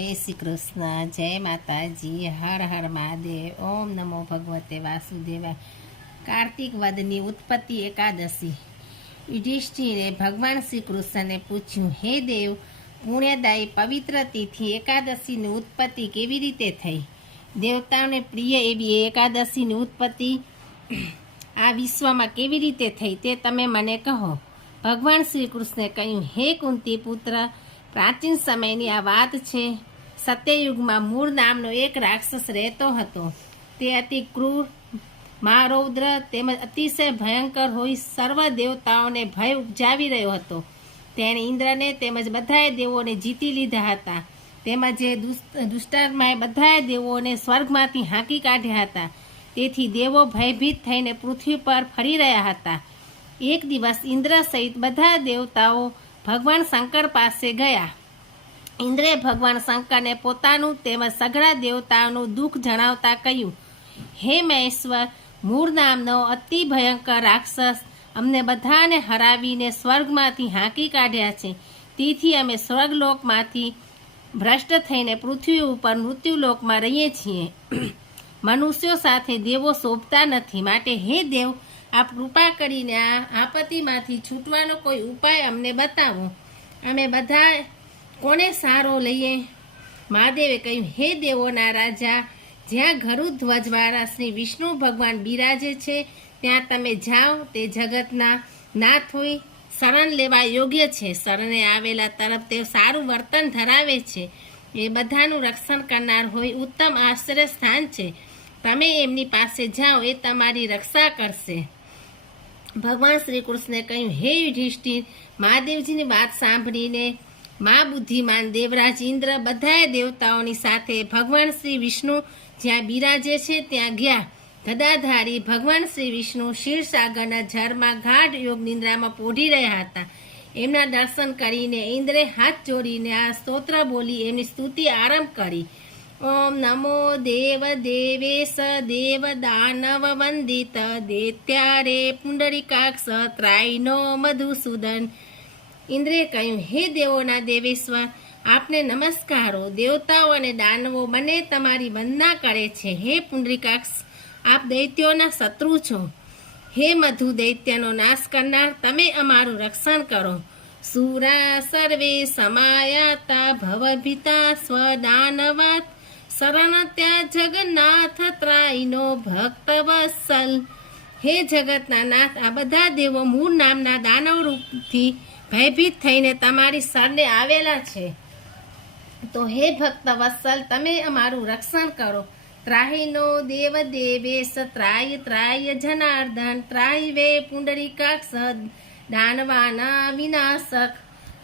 जय श्री कृष्ण। जय माताजी। हर हर महादेव। ओम नमो भगवते वासुदेवाय। कार्तिक वदनी उत्पत्ति एकादशी। युधिष्ठिरे भगवान श्री कृष्ण ने पूछ्યું, हे देव, પુણ્યદાયી પવિત્ર તિથિ એકાદશીની ઉત્પત્તિ કેવી રીતે થઈ? દેવતાઓને પ્રિય એવી એકાદશીની ઉત્પત્તિ આ વિશ્વમાં કેવી રીતે થઈ તે તમે મને કહો. ભગવાન શ્રી કૃષ્ણે કહ્યું, હે કુંતી પુત્ર, પ્રાચીન સમયની આ વાત છે. સત્યયુગમાં મૂળ નામનો એક રાક્ષસ રહેતો હતો. તે અતિ ક્રૂર, મહારૌદ્ર તેમજ અતિશય ભયંકર હોઈ સર્વ દેવતાઓને ભય ઉપજાવી રહ્યો હતો. તેણે ઇન્દ્રને તેમજ બધાએ દેવોને જીતી લીધા હતા. તેમજ એ દુષ્ટાત્માએ બધાએ દેવોને સ્વર્ગમાંથી હાંકી કાઢ્યા હતા. તેથી દેવો ભયભીત થઈને પૃથ્વી પર ફરી રહ્યા હતા. એક દિવસ ઇન્દ્ર સહિત બધા દેવતાઓ ભગવાન શંકર પાસે ગયા. ઇન્દ્રે ભગવાન શંકરને પોતાનું તેમજ સઘળા દેવતાઓનું દુઃખ જણાવતા કહ્યું, હે મહેશ્વર, મૂળ નામનો અતિ ભયંકર રાક્ષસ અમને બધાને હરાવીને સ્વર્ગમાંથી હાંકી કાઢ્યા છે. તેથી અમે સ્વર્ગલોકમાંથી ભ્રષ્ટ થઈને પૃથ્વી ઉપર મૃત્યુલોકમાં રહીએ છીએ. મનુષ્યો સાથે દેવો શોભતા નથી. માટે હે દેવ, આપ કૃપા કરીને આ આપત્તિમાંથી છૂટવાનો કોઈ ઉપાય અમને બતાવો. અમે બધા કોને સારો લઈએ? મહાદેવે કહ્યું, હે દેવોના રાજા, જ્યાં ગરુડધ્વજવાળા શ્રી વિષ્ણુ ભગવાન બિરાજે છે ત્યાં તમે જાઓ. તે જગતના નાથ હોય, શરણ લેવા યોગ્ય છે. શરણે આવેલા તરફ તે સારું વર્તન ધરાવે છે. એ બધાનું રક્ષણ કરનાર હોય, ઉત્તમ આશ્રય સ્થાન છે. તમે એમની પાસે જાઓ, એ તમારી રક્ષા કરશે. ભગવાન શ્રી કૃષ્ણે કહ્યું, હે યુધિષ્ઠિર, મહાદેવજીની વાત સાંભળીને મા બુદ્ધિમાન દેવરાજ ઇન્દ્ર બધાએ દેવતાઓની સાથે ભગવાન શ્રી વિષ્ણુ જ્યાં બિરાજે છે ત્યાં ગયા. ગદાધારી ભગવાન શ્રી વિષ્ણુ ક્ષીરસાગરના ઝરમાં ગાઢ યોગ નિંદ્રામાં પોઢી રહ્યા હતા. એમના દર્શન કરીને ઇન્દ્રે હાથ જોડીને આ સ્તોત્ર બોલી એમની સ્તુતિ આરંભ કરી. ઓમ નમો દેવ દેવેશ દેવ દાનવ વંદિત દૈત્યારે પુંડરીકાક્ષ ત્રાયનો મધુસૂદન. ઇન્દ્રે કહ્યું, હે દેવોના દેવેશ્વર, આપને નમસ્કારો. દેવતાઓ અને દાનવો મને તમારી વંદના કરે છે. હે પુંડરીકાક્ષ, આપ દૈત્યોના શત્રુ છો. હે મધુ દૈત્યનો નાશ કરનાર, તમે અમારું રક્ષણ કરો. સુરા સર્વે સમાયાતા ભવભીતા સ્વદાનવાત શરણ ત્યાં જગન્નાથ ત્રાયનો ભક્ત વત્સલ. હે જગતના નાથ, આ બધા દેવો મૂળ નામના દાનવ રૂપથી ભયભીત થઈને તમારી શરણે આવેલા છે. તો હે ભક્ત વત્સલ, તમે અમારું રક્ષણ કરો. ત્રાહિનો દેવ દેવેશ ત્રાય ત્રાય જનાર્દન ત્રાય વે પુંડરીકાક્ષ દાનવાના વિનાશક.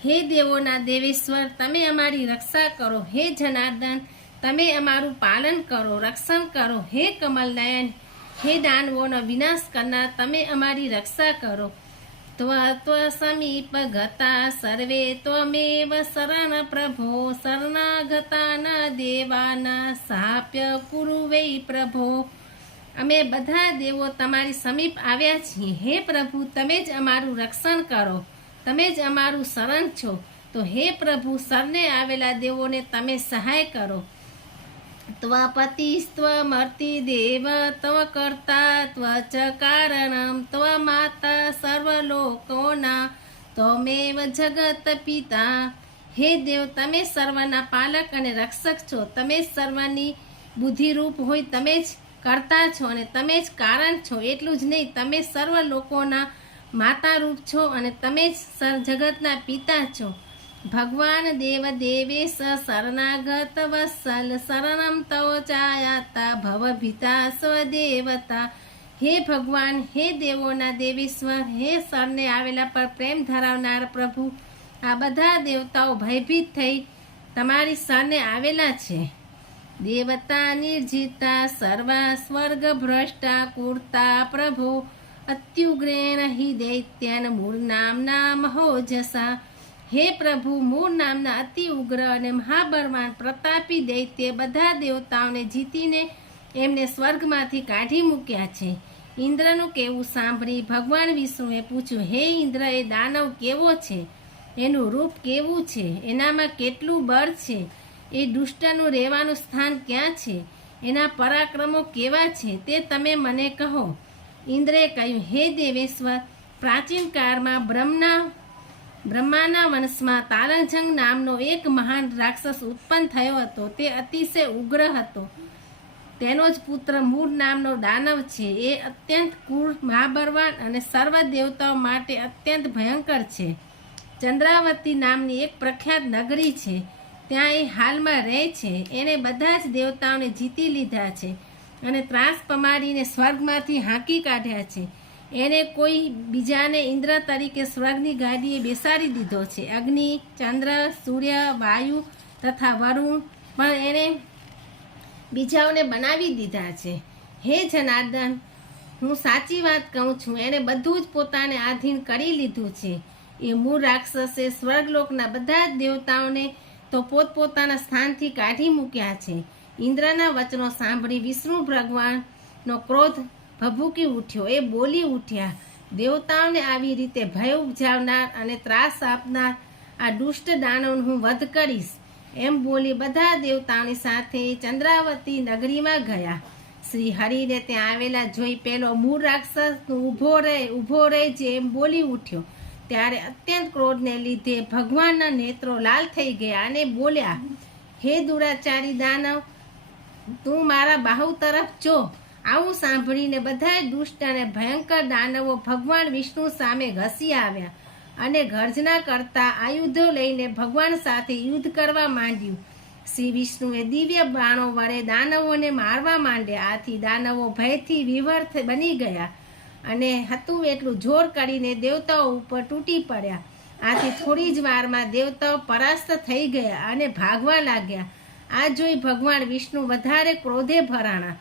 હે દેવોના દેવેશ્વર, તમે અમારી રક્ષા કરો. હે જનાર્દન, તમે અમારું પાલન કરો, રક્ષણ કરો. હે કમલનયન, હે દાનવોનો વિનાશ કરનાર, તમે અમારી રક્ષા કરો. ત્વ સમીપ ગતા સર્વે ત્વમેવ શરણ પ્રભો શરણાગતાના દેવાના સાપ્ય કુરુ વૈ પ્રભો. અમે બધા દેવો તમારી સમીપ આવ્યા છીએ. હે પ્રભુ, તમે જ અમારું રક્ષણ કરો. તમે જ અમારું શરણ છો. તો હે પ્રભુ, શરણે આવેલા દેવોને તમે સહાય કરો. ત્વપતિસ્ત્વમર્તિ દેવ તવ કર્તા ત્વ ચ કારણમ ત્વ માતા સર્વલોકોના ત્વમેવ જગત પિતા. હે દેવ, તમે સર્વના પાલક અને રક્ષક છો. તમે સર્વની બુદ્ધિરૂપ હોય, તમે જ કરતા છો અને તમે જ કારણ છો. એટલું જ નહીં, તમે સર્વ લોકોના માતારૂપ છો અને તમે જ જગતના પિતા છો. ભગવાન દેવ દેવેશ શરણાગત વત્સલ શરણમ તવ ચાયાતા ભવભીતા સ્વદેવતા. હે ભગવાન, હે દેવોના દેવેશ્વર, હે શરણે આવેલા પર પ્રેમ ધરાવનાર પ્રભુ, આ બધા દેવતાઓ ભયભીત થઈ તમારી શરણે આવેલા છે. દેવતા નિર્જિતા સર્વા સ્વર્ગ ભ્રષ્ટા કુર્તા પ્રભો અત્યુગ્રેણ હિ દૈત્યન મૂળ નામના મહોજસા. હે પ્રભુ, મૂળ નામના અતિ ઉગ્ર અને મહાબળવાન પ્રતાપી દૈત્ય બધા દેવતાઓને જીતીને એમને સ્વર્ગમાંથી કાઢી મૂક્યા છે. ઇન્દ્રનું કહેવું સાંભળી ભગવાન વિષ્ણુએ પૂછ્યું, હે ઇન્દ્ર, એ દાનવ કેવો છે? એનું રૂપ કેવું છે? એનામાં કેટલું બળ છે? એ દુષ્ટનું રહેવાનું સ્થાન ક્યાં છે, એના પરાક્રમો કેવા છે તે તમે મને કહો. ઇન્દ્રે કહ્યું, હે દેવેશ્વર, પ્રાચીન કાળમાં બ્રહ્માના વંશમાં તારંજંગ નામનો એક મહાન રાક્ષસ ઉત્પન્ન થયો હતો. તે અતિશય ઉગ્ર હતો. તેનો જ પુત્ર મૂળ નામનો દાનવ છે. એ અત્યંત ક્રૂર, મહાબળવાન અને સર્વ દેવતાઓ માટે અત્યંત ભયંકર છે. ચંદ્રાવતી નામની એક પ્રખ્યાત નગરી છે, ત્યાં એ હાલમાં રહે છે. એણે બધા જ દેવતાઓને જીતી લીધા છે અને ત્રાસ પમાડીને સ્વર્ગમાંથી હાંકી કાઢ્યા છે. એને કોઈ બીજાને ઇન્દ્ર તરીકે સ્વર્ગની ગાડીએ બેસાડી દીધો છે. અગ્નિ, ચંદ્ર, સૂર્ય, વાયુ તથા વરુણ પણ એણે બીજાઓને બનાવી દીધા છે. હે જનાર્દન, હું સાચી વાત કહું છું, એણે બધું જ પોતાને આધીન કરી લીધું છે. એ મૂળ રાક્ષસે સ્વર્ગલોકના બધા જ દેવતાઓને તો પોતપોતાના સ્થાનથી કાઢી મૂક્યા છે. ઇન્દ્રના વચનો સાંભળી વિષ્ણુ ભગવાનનો ક્રોધ ભભૂકી ઉઠ્યો. એ બોલી ઉઠ્યા, દેવતાઓને આવી રીતે ભય ઉપજાવનાર અને ત્રાસ આપનાર આ દુષ્ટ દાનવનો હું વધ કરીશ. એમ બોલી બધા દેવતાઓની સાથે ચંદ્રાવતી નગરીમાં ગયા. શ્રી હરિને ત્યાં આવેલા જોઈ પેલો મૂળ રાક્ષસ ઊભો રહે જે એમ બોલી ઉઠ્યો. ત્યારે અત્યંત ક્રોધને લીધે ભગવાનના નેત્રો લાલ થઈ ગયા અને બોલ્યા, હે દુરાચારી દાનવ, તું મારા બાહુ તરફ જો. આવું સાંભળીને બધા દુષ્ટ અને ભયંકર દાનવો ભગવાન વિષ્ણુ સામે ઘસી આવ્યા અને ગર્જના કરતા આયુધો લઈને ભગવાન સાથે યુદ્ધ કરવા માંડ્યું. શ્રી વિષ્ણુએ દિવ્ય બાણો વડે દાનવોને મારવા માંડ્યા. આથી દાનવો ભયથી વિવર બની ગયા અને હતું એટલું જોર કરીને દેવતાઓ ઉપર તૂટી પડ્યા. આથી થોડી જ વારમાં દેવતાઓ પરાસ્ત થઈ ગયા અને ભાગવા લાગ્યા. આ જોઈ ભગવાન વિષ્ણુ વધારે ક્રોધે ભરાણા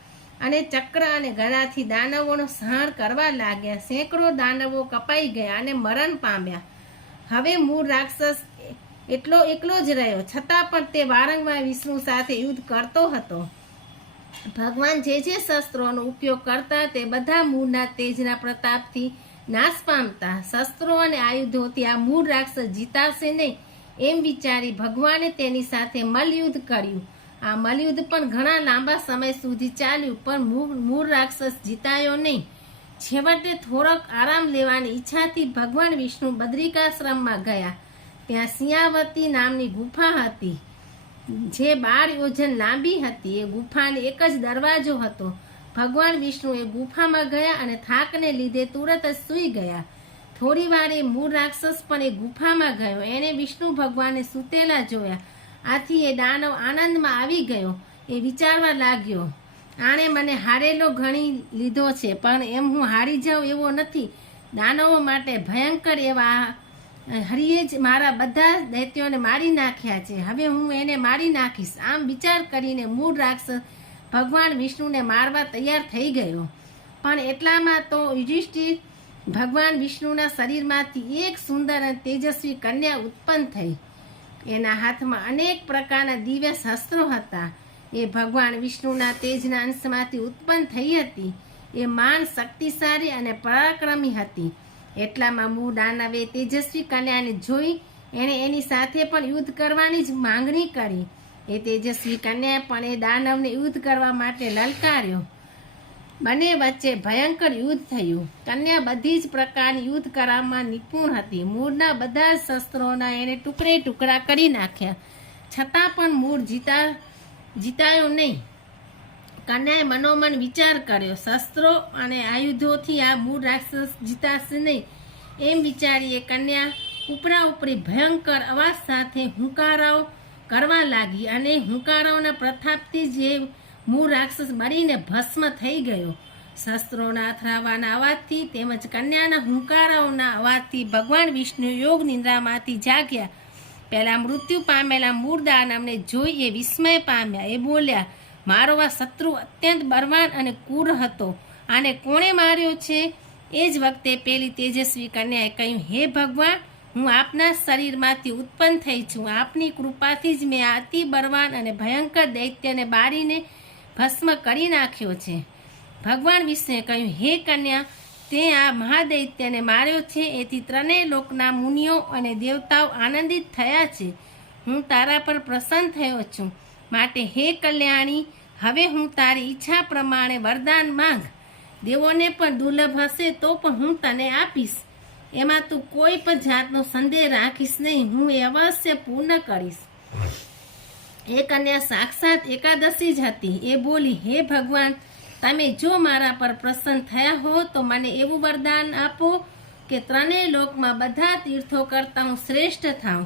અને ચક્ર અને ગદાથી દાનવોનો સંહાર કરવા લાગ્યા. સેંકડો દાનવો કપાઈ ગયા અને મરણ પામ્યા. હવે મૂળ રાક્ષસ એકલો જ રહ્યો, છતાં પણ તે વારંવાર વિષ્ણુ સાથે યુદ્ધ કરતો હતો. ભગવાન જે શસ્ત્રોનો ઉપયોગ કરતા તે બધા મૂળના તેજના પ્રતાપથી નાશ પામતા. શસ્ત્રો અને આયુધોથી આ મૂળ રાક્ષસ જીતાશે નહીં એમ વિચારી ભગવાને તેની સાથે મલયુદ્ધ કર્યું. આ મલયુદ્ધ પણ ઘણા લાંબા સમય સુધી ચાલ્યું, પણ મૂળ રાક્ષસ જીતાયો નહીં. છેવટે થોડોક આરામ લેવાની ઈચ્છાથી ભગવાન વિષ્ણુ બદ્રિકાશ્રમમાં ગયા. ત્યાં સિંહાવતી નામની ગુફા હતી જે 12 યોજન લાંબી હતી. એ ગુફાને એક જ દરવાજો હતો. ભગવાન વિષ્ણુ એ ગુફામાં ગયા અને થાકને લીધે તુરત જ સૂઈ ગયા. થોડી વારે મૂળ રાક્ષસ પણ એ ગુફામાં ગયો. એણે વિષ્ણુ ભગવાનને સૂતેલા જોયા. આથી એ દાનવ આનંદમાં આવી ગયો. એ વિચારવા લાગ્યો, આણે મને હારેલો ગણી લીધો છે, પણ એમ હું હારી જાઉં એવો નથી. દાનવો માટે ભયંકર એવા હરિએ જ મારા બધા દૈત્યોને મારી નાખ્યા છે. હવે હું એને મારી નાખીશ. આમ વિચાર કરીને મૂળ રાક્ષસ ભગવાન વિષ્ણુને મારવા તૈયાર થઈ ગયો. પણ એટલામાં તો યુધિષ્ઠિર ભગવાન વિષ્ણુના શરીરમાંથી એક સુંદર અને તેજસ્વી કન્યા ઉત્પન્ન થઈ. એના હાથમાં અનેક પ્રકારના દિવ્ય શસ્ત્રો હતા. એ ભગવાન વિષ્ણુના તેજના અંશમાંથી ઉત્પન્ન થઈ હતી. એ માન શક્તિશાળી અને પરાક્રમી હતી. એટલામાં મૂળ દાનવે તેજસ્વી કન્યાને જોઈ એણે એની સાથે પણ યુદ્ધ કરવાની જ માંગણી કરી. એ તેજસ્વી કન્યાએ પણ એ દાનવને યુદ્ધ કરવા માટે લલકાર્યો. બંને વચ્ચે ભયંકર યુદ્ધ થયું. કન્યા બધી જ પ્રકારની યુદ્ધ કરવામાં નિપુણ હતી. મૂળના બધા જ શસ્ત્રોના એણે ટુકડા કરી નાખ્યા, છતાં પણ મૂળ જીતાયો નહીં. કન્યાએ મનોમન વિચાર કર્યો, શસ્ત્રો અને આયુધોથી આ મૂળ રાક્ષસ જીતાશે નહીં. એમ વિચારી એ કન્યા ઉપરા ઉપરી ભયંકર અવાજ સાથે હુંકારાઓ કરવા લાગી અને હુંકારાઓના પ્રતાપથી જે મૂળ રાક્ષસ બળીને ભસ્મ થઈ ગયો. શસ્ત્રોના અથડાવાના અવાજથી તેમજ કન્યાના હુંકારાઓના અવાજથી ભગવાન વિષ્ણુ યોગ નિંદ્રામાંથી જાગ્યા. પહેલા મૃત્યુ પામેલા મૂળ દાનવને જોઈ એ વિસ્મય પામ્યા. એ બોલ્યા, મારો આ શત્રુ અત્યંત બળવાન અને ક્રૂર હતો. આને કોણે માર્યો છે? એ જ વખતે પેલી તેજસ્વી કન્યાએ કહ્યું, હે ભગવાન, હું આપના શરીરમાંથી ઉત્પન્ન થઈ છું. આપની કૃપાથી જ મેં આ અતિ બળવાન અને ભયંકર દૈત્યને બાળીને ભસ્મ કરી નાખ્યો છે. ભગવાન વિષ્ણુએ કહ્યું, હે કન્યા, તે આ મહાદૈત્યને માર્યો છે. એથી ત્રણેય લોકના મુનિઓ અને દેવતાઓ આનંદિત થયા છે. હું તારા પર પ્રસન્ન થયો છું. માટે હે કલ્યાણી, હવે હું તારી ઈચ્છા પ્રમાણે વરદાન માંગ. દેવોને પણ દુર્લભ હશે તો પણ હું તને આપીશ. એમાં તું કોઈ પણ જાતનો સંદેહ રાખીશ નહીં, હું એ અવશ્ય પૂર્ણ કરીશ. એ કન્યા સાક્ષાત એકાદશી જ હતી. એ બોલી, હે ભગવાન, તમે જો મારા પર પ્રસન્ન થયા હો તો મને એવું વરદાન આપો કે ત્રણેય લોકમાં બધા તીર્થો કરતાં હું શ્રેષ્ઠ થાઉં,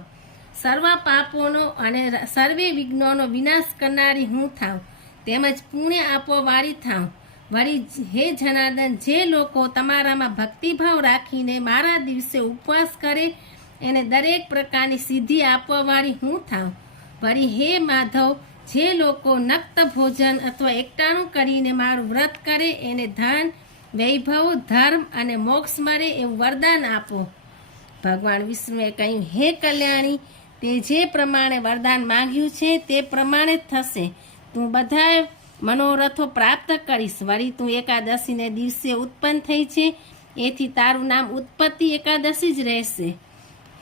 સર્વ પાપોનો અને સર્વે વિઘ્નોનો વિનાશ કરનારી હું થાઉં, તેમજ પુણ્ય આપવાવાળી થાઉં. વળી હે જનાર્દન, જે લોકો તમારામાં ભક્તિભાવ રાખીને મારા દિવસે ઉપવાસ કરે એને દરેક પ્રકારની સિદ્ધિ આપવાવાળી હું થાઉં. વળી હે માધવ, જે લોકો નક્ત ભોજન અથવા એકટાણું કરીને મારું વ્રત કરે એને ધન, વૈભવ, ધર્મ અને મોક્ષ મળે એવું વરદાન આપો. ભગવાન વિષ્ણુએ કહ્યું, હે કલ્યાણી, તે જે પ્રમાણે વરદાન માંગ્યું છે તે પ્રમાણે જ થશે. તું બધા મનોરથો પ્રાપ્ત કરીશ. વળી તું એકાદશીને દિવસે ઉત્પન્ન થઈ છે, એથી તારું નામ ઉત્પત્તિ એકાદશી જ રહેશે.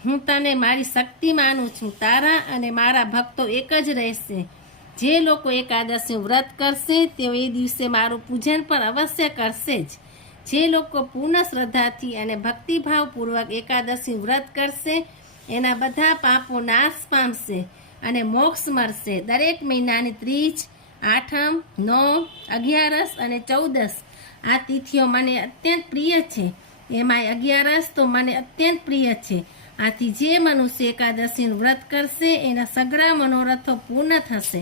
હું તને મારી શક્તિ માનું છું. તારા અને મારા ભક્તો એક જ રહેશે. જે લોકો એકાદશીનું વ્રત કરશે તેઓ એ દિવસે મારું પૂજન પણ અવશ્ય કરશે જ. જે લોકો પૂર્ણ શ્રદ્ધાથી અને ભક્તિભાવપૂર્વક એકાદશીનું વ્રત કરશે એના બધા પાપો નાશ પામશે અને મોક્ષ મળશે. દરેક મહિનાની ત્રીજ, આઠમ, 9, 11 અને 14 આ તિથિઓ મને અત્યંત પ્રિય છે. એમાંય 11 તો મને અત્યંત પ્રિય છે. આથી જે મનુષ્ય એકાદશીનું વ્રત કરશે એના સઘળા મનોરથો પૂર્ણ થશે.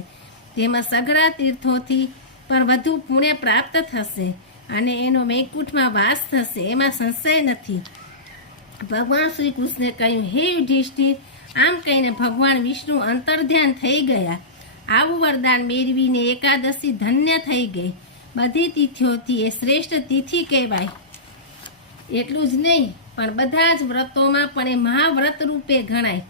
તેમાં સઘળા તીર્થોથી પણ વધુ પુણ્ય પ્રાપ્ત થશે અને એનો વૈકુંઠમાં વાસ થશે, એમાં સંશય નથી. ભગવાન શ્રી કૃષ્ણે કહ્યું, હે યુધિષ્ઠિર, આમ કહીને ભગવાન વિષ્ણુ અંતર્ધ્યાન થઈ ગયા. આવું વરદાન મેળવીને એકાદશી ધન્ય થઈ ગઈ. બધી તિથિઓથી એ શ્રેષ્ઠ તિથિ કહેવાય. એટલું જ નહીં પણ બધા જ વ્રતોમાં પણ એ મહાવ્રત રૂપે ગણાય.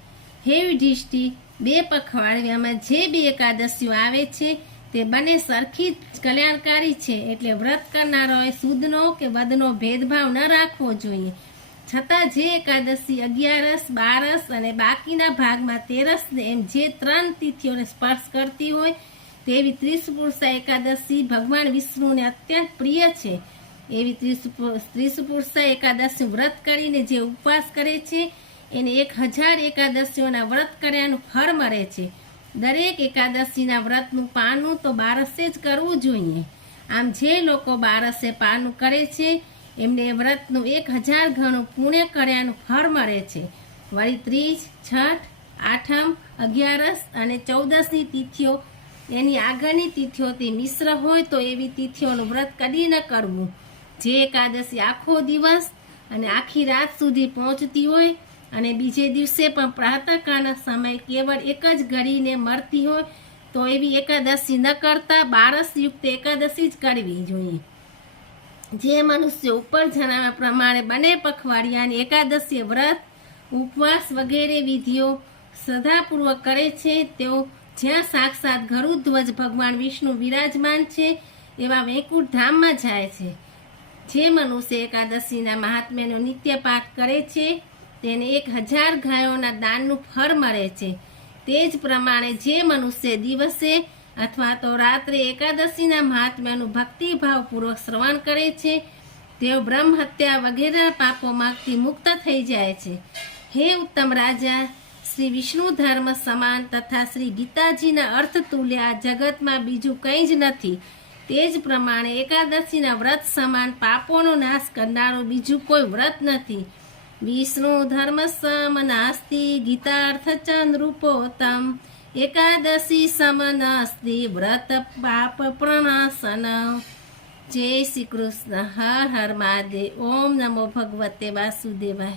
હે યુધિષ્ઠિર, 2 પખવાડિયામાં જે 2 એકાદશીઓ આવે છે તે બંને સરખી જ કલ્યાણકારી છે. એટલે વ્રત કરનારાઓએ શુદ્ધનો કે વદનો ભેદભાવ ન રાખવો જોઈએ. છતાં જે એકાદશી 11, 12 અને બાકીના ભાગમાં 13 એમ જે 3 તિથિઓને સ્પર્શ કરતી હોય તેવી ત્રિશુપુરુષા એકાદશી ભગવાન વિષ્ણુને અત્યંત પ્રિય છે. એવી ત્રિશુપુરુષા એકાદશીનું વ્રત કરીને જે ઉપવાસ કરે છે એને 1000 એકાદશીઓના વ્રત કર્યાનું ફળ મળે છે. દરેક એકાદશીના વ્રતનું પારણું તો 12 જ કરવું જોઈએ. આમ જે લોકો 12 પારણું કરે છે એમને વ્રતનું 1000 ગણું પુણ્ય કર્યાનું ફળ મળે છે. વળી ત્રીજ, છઠ, આઠમ, 11 અને 14ની તિથિઓ એની આગળની તિથિઓથી મિશ્ર હોય તો એવી તિથિઓનું વ્રત કદી ન કરવું. જે એકાદશી આખો દિવસ અને આખી રાત સુધી પહોંચતી હોય અને બીજે દિવસે પણ પ્રાતઃકાળના સમય કેવળ એક જ ઘડીને મળતી હોય તો એવી એકાદશી ન કરતા 12 યુક્ત એકાદશી જ કરવી જોઈએ. જે મનુષ્ય ઉપર જણાવ્યા પ્રમાણે બંને પખવાડિયાની એકાદશી વ્રત, ઉપવાસ વગેરે વિધિઓ શ્રદ્ધાપૂર્વક કરે છે તેઓ જ્યાં સાક્ષાત ગરુડધ્વજ ભગવાન વિષ્ણુ વિરાજમાન છે એવા વૈકુંઠ ધામમાં જાય છે. જે મનુષ્ય એકાદશીના મહાત્મ્યનો નિત્ય પાઠ કરે છે તેને 1000 ગાયોના દાનનું ફળ મળે છે. તે જ પ્રમાણે જે મનુષ્ય દિવસે અથવા તો રાત્રે એકાદશીના મહાત્મ્યનું ભક્તિભાવપૂર્વક શ્રવણ કરે છે તેઓ બ્રહ્મ હત્યા વગેરે પાપોમાંથી મુક્ત થઈ જાય છે. હે ઉત્તમ રાજા, શ્રી વિષ્ણુ ધર્મ સમાન તથા શ્રી ગીતાજીના અર્થ તુલ્ય આ જગતમાં બીજું કંઈ જ નથી. તે જ પ્રમાણે એકાદશીના વ્રત સમાન પાપોનો નાશ કરનારું બીજું કોઈ વ્રત નથી. વિષ્ણુ ધર્મ સમ નાસ્તિ ગીતાર્થ ચંદ્રુપોતમ એકાદશી સમ નાસ્તિ વ્રત પાપ પ્રણાસન. જય શ્રી કૃષ્ણ. હર હર મહાદેવ. ઓમ નમો ભગવતે વાસુદેવાય.